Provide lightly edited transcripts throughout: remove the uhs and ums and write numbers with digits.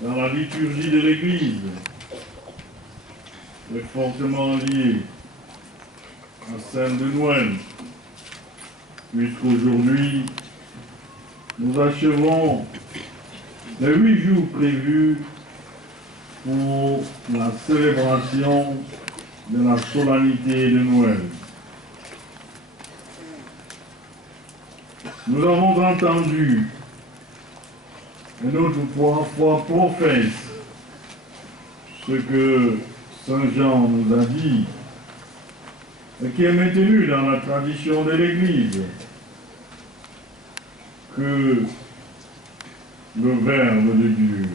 dans la liturgie de l'Église est fortement liée à celle de Noël, puisqu'aujourd'hui, nous achevons les 8 jours prévus pour la célébration de la solennité de Noël. Nous avons entendu et notre foi professe ce que Saint Jean nous a dit et qui est maintenu dans la tradition de l'Église, que le Verbe de Dieu,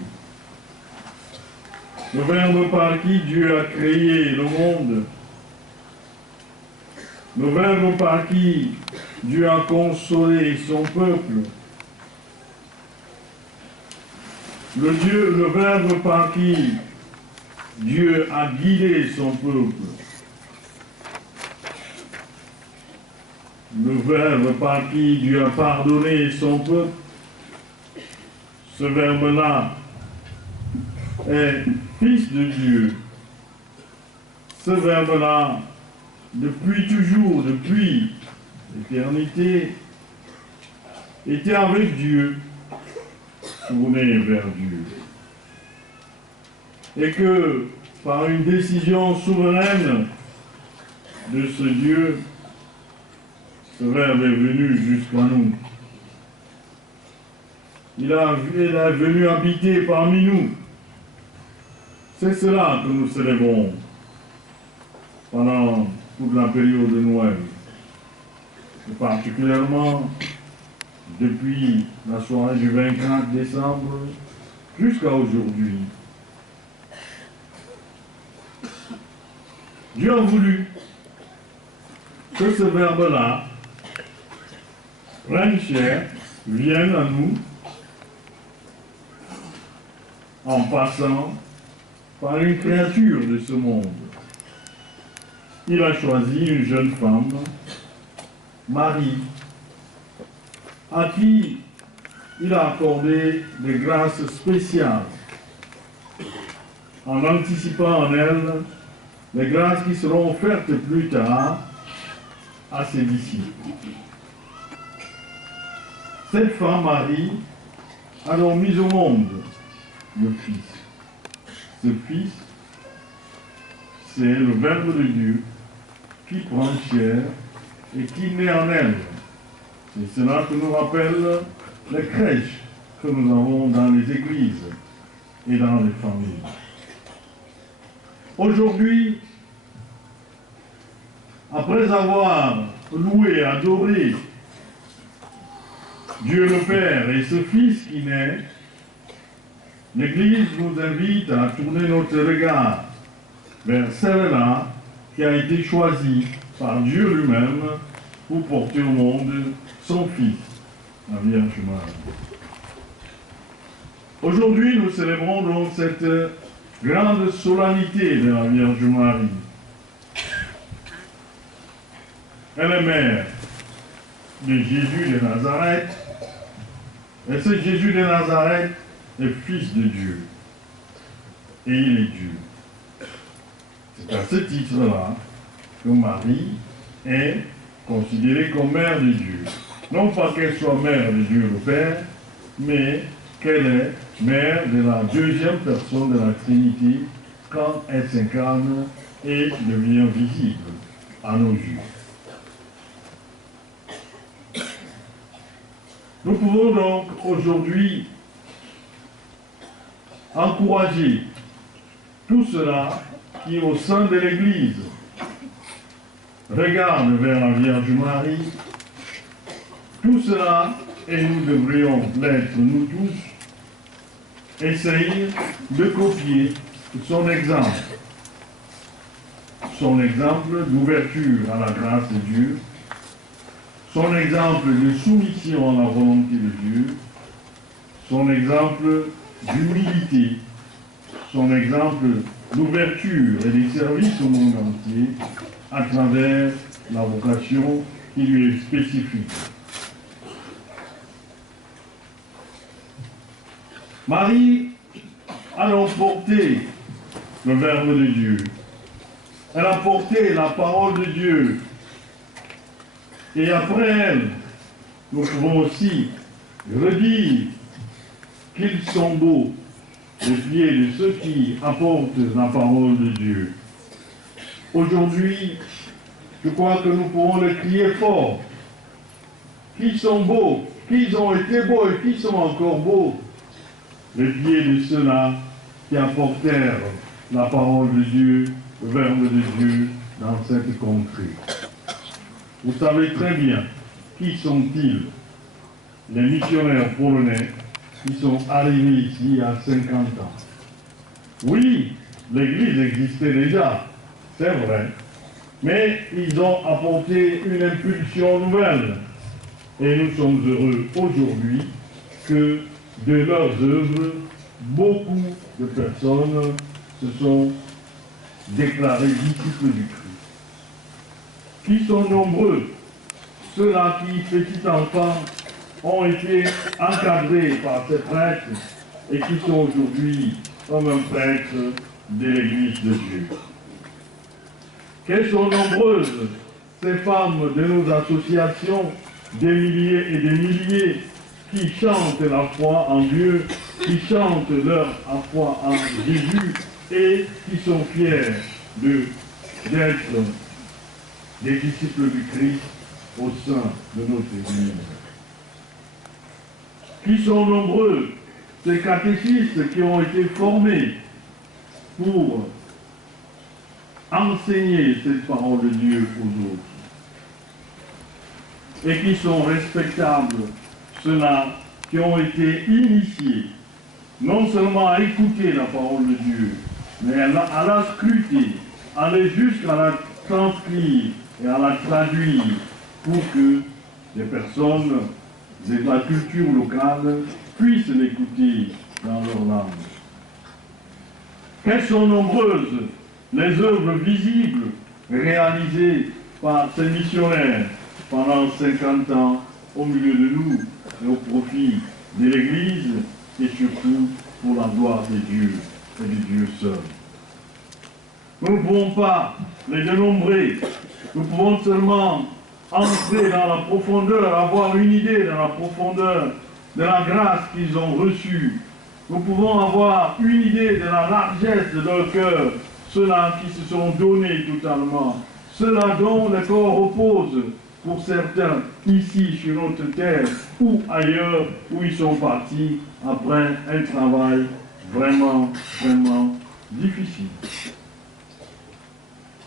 le Verbe par qui Dieu a créé le monde, le Verbe par qui Dieu a consolé son peuple, le Verbe par qui Dieu a guidé son peuple, le Verbe par qui Dieu a pardonné son peuple, ce Verbe-là est Fils de Dieu. Ce Verbe-là, depuis toujours, depuis l'éternité, était avec Dieu, tourné vers Dieu. Et que, par une décision souveraine de ce Dieu, ce Verbe est venu jusqu'à nous. Il est venu habiter parmi nous. C'est cela que nous célébrons pendant toute la période de Noël. Et particulièrement depuis la soirée du 24 décembre jusqu'à aujourd'hui. Dieu a voulu que ce Verbe-là prenne chair, vienne à nous, en passant par une créature de ce monde. Il a choisi une jeune femme, Marie, à qui il a accordé des grâces spéciales, en anticipant en elle les grâces qui seront offertes plus tard à ses disciples. Cette femme, Marie, a donc mis au monde le Fils. Ce Fils, c'est le Verbe de Dieu qui prend chair et qui naît en elle. C'est cela que nous rappellent les crèches que nous avons dans les églises et dans les familles. Aujourd'hui, après avoir loué, adoré Dieu le Père et ce Fils qui naît, l'Église nous invite à tourner notre regard vers celle-là qui a été choisie par Dieu lui-même pour porter au monde son Fils, la Vierge Marie. Aujourd'hui, nous célébrons donc cette grande solennité de la Vierge Marie. Elle est mère de Jésus de Nazareth, et ce Jésus de Nazareth est Fils de Dieu, et il est Dieu. C'est à ce titre-là que Marie est considérée comme mère de Dieu. Non pas qu'elle soit mère de Dieu le Père, mais qu'elle est mère de la deuxième personne de la Trinité quand elle s'incarne et devient visible à nos yeux. Nous pouvons donc aujourd'hui encourager tout cela qui, au sein de l'Église, regarde vers la Vierge Marie, tout cela, et nous devrions l'être nous tous, essayer de copier son exemple d'ouverture à la grâce de Dieu, son exemple de soumission à la volonté de Dieu, son exemple d'humilité, son exemple d'ouverture et de service au monde entier à travers la vocation qui lui est spécifique. Marie Elle a porté le Verbe de Dieu. Elle a porté la parole de Dieu. Et après elle, nous pouvons aussi redire qu'ils sont beaux, les pieds de ceux qui apportent la parole de Dieu. Aujourd'hui, je crois que nous pouvons le crier fort. Qui sont beaux, qui ont été beaux et qui sont encore beaux, les pieds de ceux-là qui apportèrent la parole de Dieu, le Verbe de Dieu dans cette contrée. Vous savez très bien qui sont-ils, les missionnaires polonais qui sont arrivés ici il y a 50 ans. Oui, l'Église existait déjà, c'est vrai, mais ils ont apporté une impulsion nouvelle. Et nous sommes heureux aujourd'hui que de leurs œuvres, beaucoup de personnes se sont déclarées disciples du Christ. Qui sont nombreux, ceux-là qui, petits enfants, ont été encadrés par ces prêtres et qui sont aujourd'hui comme un prêtre de l'Église de Dieu. Quelles sont nombreuses ces femmes de nos associations, des milliers et des milliers, qui chantent la foi en Dieu, qui chantent leur foi en Jésus et qui sont fiers d'être des disciples du Christ au sein de notre Église. Qui sont nombreux, ces catéchistes qui ont été formés pour enseigner cette parole de Dieu aux autres. Et qui sont respectables, ceux-là qui ont été initiés, non seulement à écouter la parole de Dieu, mais à la scruter, aller jusqu'à la transcrire et à la traduire pour que les personnes de la culture locale puissent l'écouter dans leur langue. Quelles sont nombreuses les œuvres visibles réalisées par ces missionnaires pendant 50 ans au milieu de nous et au profit de l'Église et surtout pour la gloire de Dieu et de Dieu seul. Nous ne pouvons pas les dénombrer, nous pouvons seulement entrer dans la profondeur, avoir une idée de la profondeur de la grâce qu'ils ont reçue. Nous pouvons avoir une idée de la largesse de leur cœur, ceux-là qui se sont donnés totalement, ceux-là dont le corps repose pour certains ici sur notre terre ou ailleurs où ils sont partis après un travail vraiment, vraiment difficile.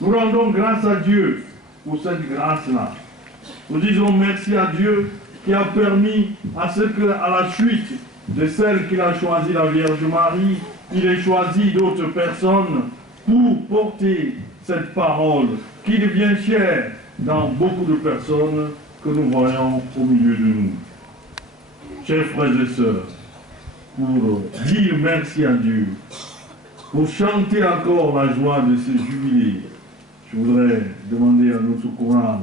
Nous rendons grâce à Dieu pour cette grâce-là. Nous disons merci à Dieu qui a permis à ce qu'à la suite de celle qu'il a choisi, la Vierge Marie, il ait choisi d'autres personnes pour porter cette parole qui devient chère dans beaucoup de personnes que nous voyons au milieu de nous. Chers frères et sœurs, pour dire merci à Dieu, pour chanter encore la joie de ce jubilé, je voudrais demander à notre chorale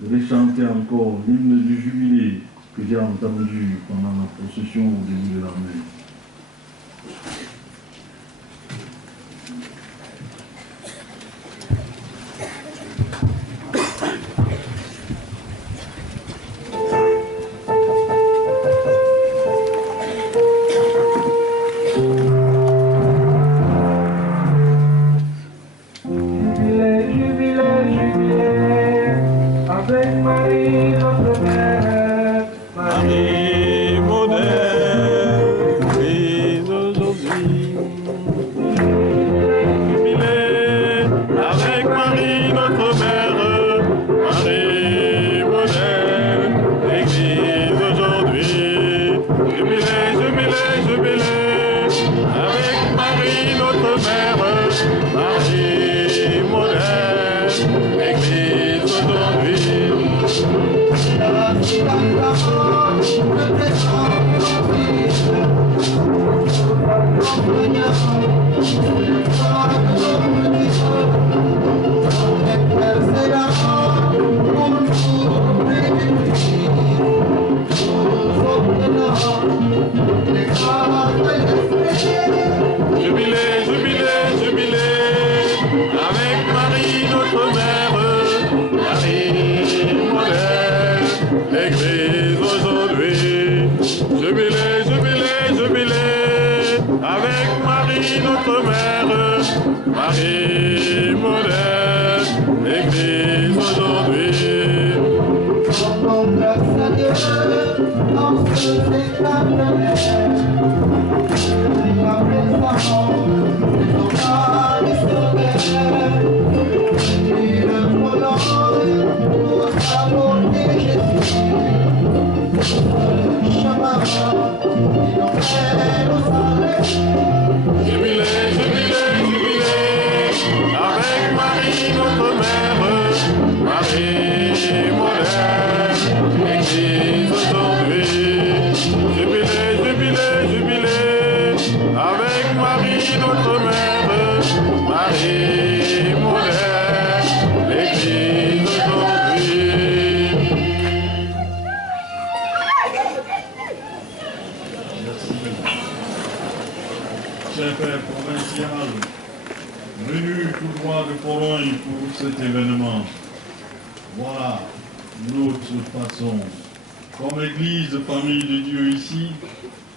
de chanter encore l'hymne du jubilé que j'ai entendu pendant la procession au début de la messe. Marie, notre mère, Marie, modèle, l'Église aujourd'hui. Jubilé, jubilé, jubilé, avec Marie notre mère, Marie modèle, l'Église aujourd'hui. Jubilé, jubilé, jubilé, avec Marie notre mère, Marie modèle, l'Église aujourd'hui. Cher Père provincial, venu tout droit de Corogne pour cet événement, voilà notre façon, comme Église de famille de Dieu ici,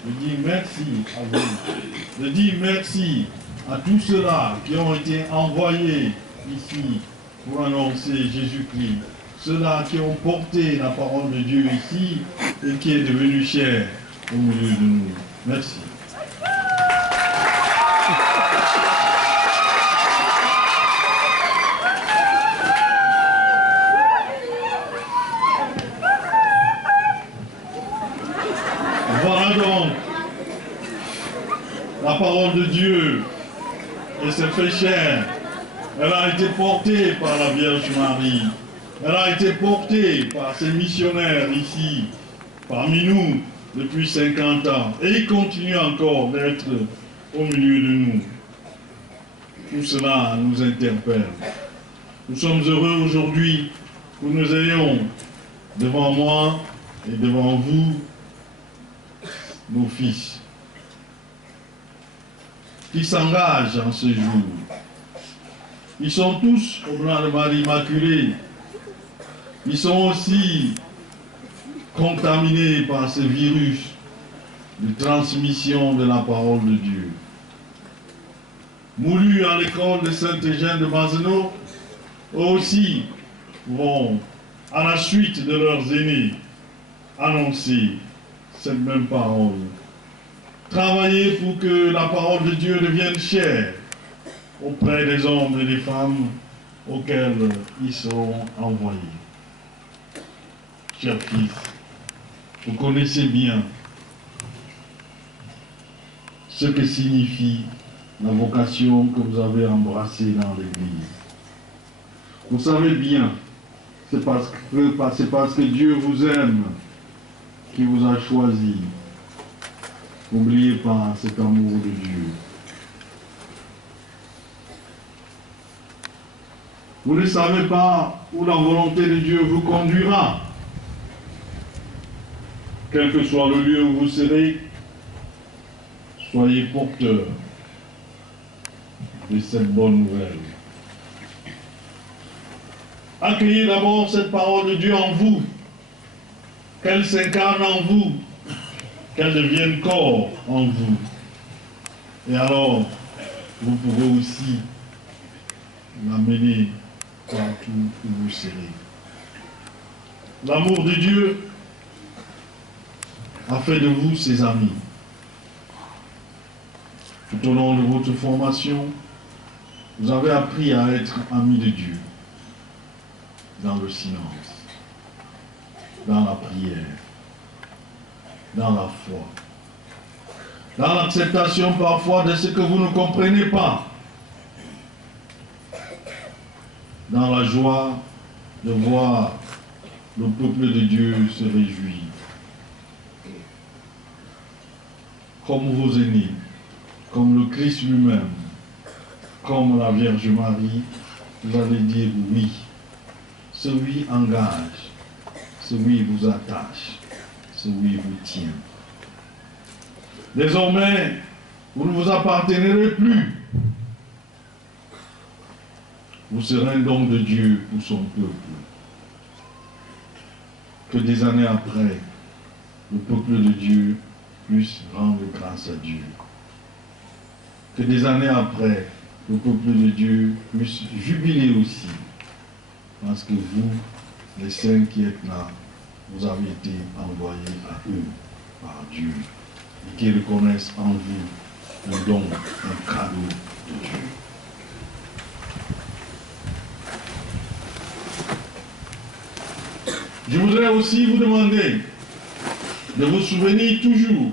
de dire merci à vous, de dire merci à tous ceux-là qui ont été envoyés ici pour annoncer Jésus-Christ, ceux-là qui ont porté la parole de Dieu ici et qui est devenu cher au milieu de nous. Merci. Voilà donc la parole de Dieu, et s'est fait chair. Elle a été portée par la Vierge Marie. Elle a été portée par ces missionnaires ici, parmi nous, depuis 50 ans. Et il continue encore d'être au milieu de nous. Tout cela nous interpelle. Nous sommes heureux aujourd'hui que nous ayons devant moi et devant vous nos fils qui s'engagent en ce jour. Ils sont tous au blanc de Marie Immaculée. Ils sont aussi contaminés par ce virus de transmission de la parole de Dieu. Moulus à l'école de Saint-Eugène de Mazenot, eux aussi vont, à la suite de leurs aînés, annoncer cette même parole. Travailler pour que la parole de Dieu devienne chère auprès des hommes et des femmes auxquels ils seront envoyés. Chers fils, vous connaissez bien ce que signifie la vocation que vous avez embrassée dans l'Église. Vous savez bien, c'est parce que Dieu vous aime qui vous a choisi. N'oubliez pas cet amour de Dieu. Vous ne savez pas où la volonté de Dieu vous conduira. Quel que soit le lieu où vous serez, soyez porteurs de cette bonne nouvelle. Accueillez d'abord cette parole de Dieu en vous, qu'elle s'incarne en vous, qu'elle devienne corps en vous. Et alors, vous pourrez aussi l'amener partout où vous serez. L'amour de Dieu a fait de vous ses amis. Tout au long de votre formation, vous avez appris à être amis de Dieu dans le silence, dans la prière, dans la foi, dans l'acceptation parfois de ce que vous ne comprenez pas, dans la joie de voir le peuple de Dieu se réjouir. Comme vos aînés, comme le Christ lui-même, comme la Vierge Marie, vous allez dire oui. Ce oui engage, ce oui vous attache, ce oui vous tient. Désormais, vous ne vous appartiendrez plus. Vous serez un don de Dieu pour son peuple. Que des années après, le peuple de Dieu puisse rendre grâce à Dieu. que des années après, le peuple de Dieu puisse jubiler aussi. Parce que vous, les saints qui êtes là, vous avez été envoyés à eux par Dieu. Et qu'ils reconnaissent en vous un don, un cadeau de Dieu. Je voudrais aussi vous demander de vous souvenir toujours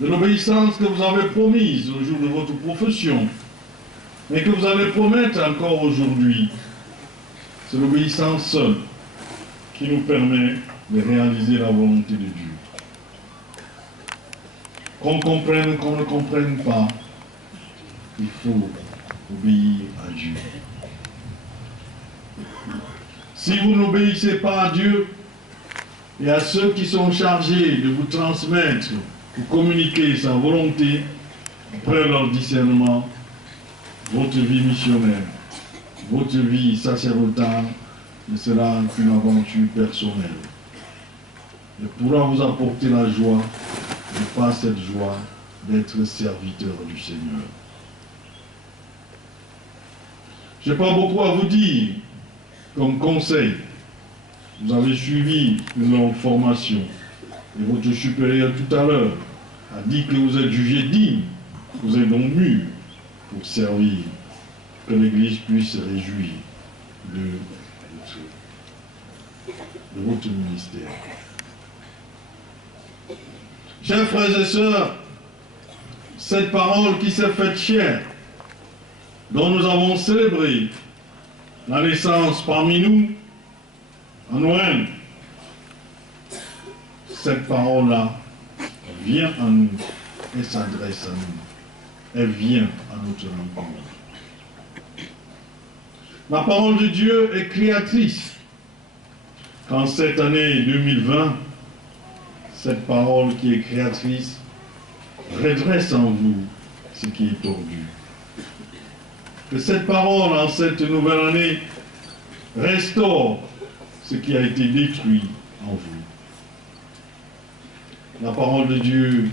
de l'obéissance que vous avez promise au jour de votre profession, mais que vous allez promettre encore aujourd'hui. C'est l'obéissance seule qui nous permet de réaliser la volonté de Dieu. Qu'on comprenne ou qu'on ne comprenne pas, il faut obéir à Dieu. Si vous n'obéissez pas à Dieu et à ceux qui sont chargés de vous transmettre ou communiquer sa volonté, après leur discernement, votre vie missionnaire, votre vie sacerdotale ne sera qu'une aventure personnelle. Elle pourra vous apporter la joie, mais pas cette joie d'être serviteur du Seigneur. Je n'ai pas beaucoup à vous dire comme conseil. Vous avez suivi une longue formation et votre supérieur tout à l'heure a dit que vous êtes jugé digne, vous êtes donc mûr pour servir, que l'Église puisse se réjouir de votre ministère. Chers frères et sœurs, cette parole qui s'est faite chair, dont nous avons célébré la naissance parmi nous, en Noël, cette parole-là vient à nous et s'adresse à nous. Elle vient à notre rencontre. La parole de Dieu est créatrice. Qu'en cette année 2020, cette parole qui est créatrice redresse en vous ce qui est tordu. Que cette parole, en cette nouvelle année, restaure ce qui a été détruit en vous. La parole de Dieu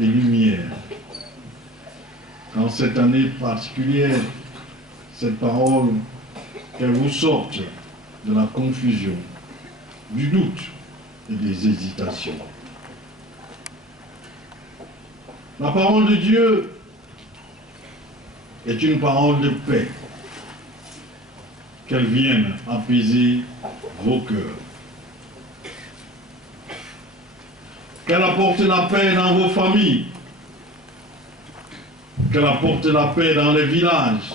est lumière. Dans cette année particulière, cette parole, qu'elle vous sorte de la confusion, du doute et des hésitations. La parole de Dieu est une parole de paix. Qu'elle vienne apaiser vos cœurs. Qu'elle apporte la paix dans vos familles. Qu'elle apporte la paix dans les villages,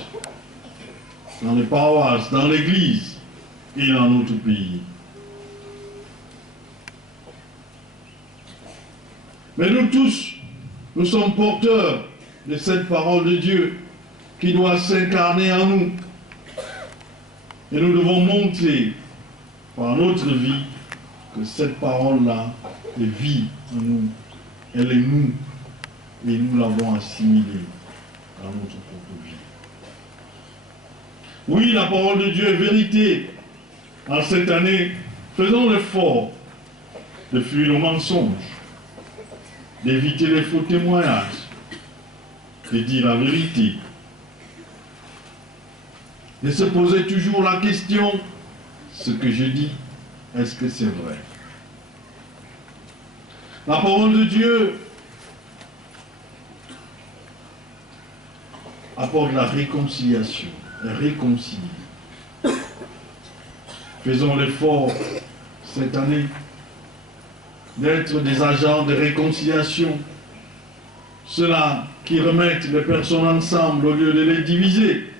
dans les paroisses, dans l'église et dans notre pays. Mais nous tous, nous sommes porteurs de cette parole de Dieu qui doit s'incarner en nous. Et nous devons montrer par notre vie que cette parole-là vit en nous. Elle est nous. Et nous l'avons assimilée dans notre propre vie. Oui, la parole de Dieu est vérité. En cette année, faisons l'effort de fuir le mensonge, d'éviter les faux témoignages, de dire la vérité, de se poser toujours la question, ce que je dis, est-ce que c'est vrai? La parole de Dieu apporte la réconciliation, réconcilier. Faisons l'effort cette année d'être des agents de réconciliation, ceux-là qui remettent les personnes ensemble au lieu de les diviser.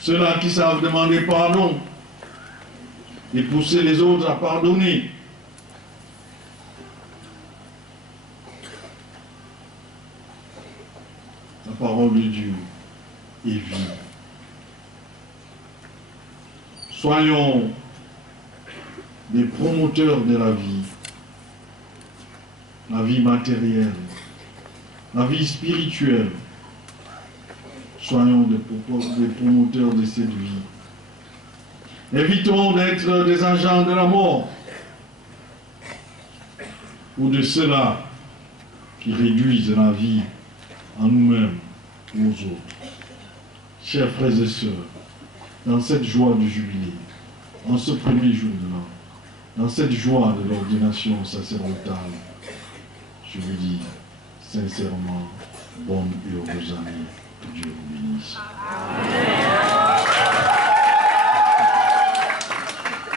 Ceux-là qui savent demander pardon et pousser les autres à pardonner. La parole de Dieu est vie. Soyons des promoteurs de la vie matérielle, la vie spirituelle. Soyons des promoteurs de cette vie. Évitons d'être des agents de la mort. ou de ceux-là qui réduisent la vie à nous-mêmes ou aux autres. Chers frères et sœurs, dans cette joie du jubilé, en ce premier jour de l'an, dans cette joie de l'ordination sacerdotale, je vous dis sincèrement, bonne et heureuse année, que Dieu vous bénisse. Amen.